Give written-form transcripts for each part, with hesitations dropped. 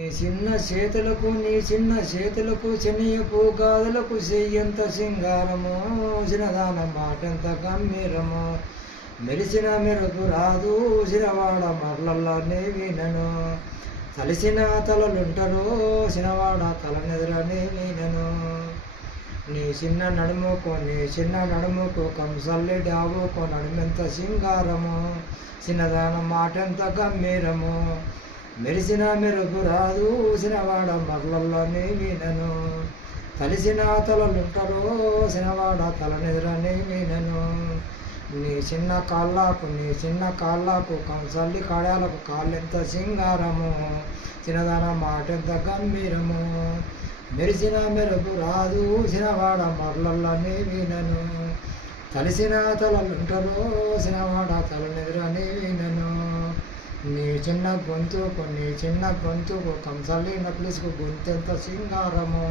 నీ చిన్న చేతులకు శనియపు గాదులకు చెయ్యంత సింగారము చిన్నదాన మాటెంత గంభీరము మెరిసిన మెరుపు రాదు సినవాడ మరలల్లానే వినను కలిసిన తలలుంటరు సినవాడ తలనెదురనే వినను నీ చిన్న నడుముకు కంసల్లి డాబుకు నడుమెంత సింగారము చిన్నదాన మాటెంత గంభీరము మెరిసిన మెరుపు రాదు సినవాడ మరలల్లోనే వినను కలిసిన తలలుంటరో సినవాడ తలనెదురనే వినను నీ చిన్న కాళ్ళకు కంసల్లి కాడాలకు కాళ్ళెంత సింగారము చిన్నదాన మాటెంత గంభీరము మెరిసిన మెరుపు రాదు సినవాడ మరలల్లోనే వినను కలిసిన తలలుంటరో సినవాడ తలనెదురనే వినను నీ చిన్న గొంతుకు కంసల్లి నక్లిస్కు గొంతెంత సింగారము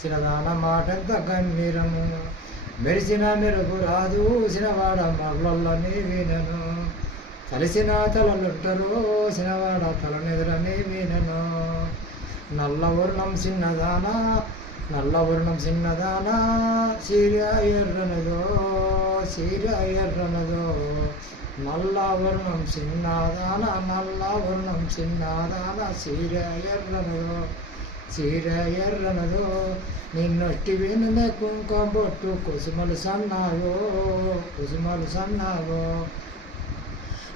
చిన్నదాన మాటెంత గంభీరము మెరిసిన మెరుపు రాదు సినవాడ మరలల్లోనే వినను కలిసిన తలలుంటరు సినవాడ తలనెదురనే వినను నల్లవర్ణం చిన్నదానా చీర ఎర్రనదో నల్లవర్ణం చిన్నదాన చీర ఎర్రనదో నిన్నొట్టి విననే కుంకబొట్టు కుసుమలు సన్నాగో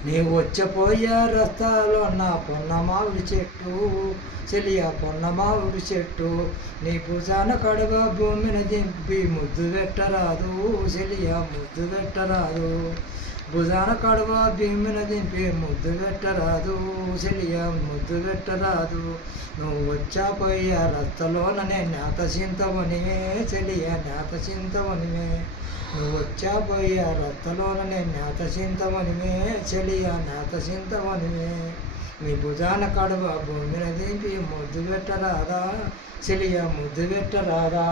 నీ వచ్చపోయే రస్తాలో నా పొన్నమావిడి చెట్టు చెలియా పొన్నమావిడి చెట్టు నీ భుజాన కడవ భూమిని దింపి ముద్దు పెట్టరాదు చెలియా ముద్దు పెట్టరాదు భుజాన కడవ భూమిని దింపి ముద్దు పెట్టరాదు చెలియా ముద్దు పెట్టరాదు నువ్వు వచ్చాపోయే రస్తలోనే నేత చింతవనివే చెలియా నేత చింతవనివే నువ్వు వచ్చాపోయే రత్తలోనే నేత చింతవనివే చెలియా నేత చింతవనివే నీ భుజాన కడవ భూమిని దింపి ముద్దు పెట్టరాదా చెలియా ముద్దు పెట్టరాదా.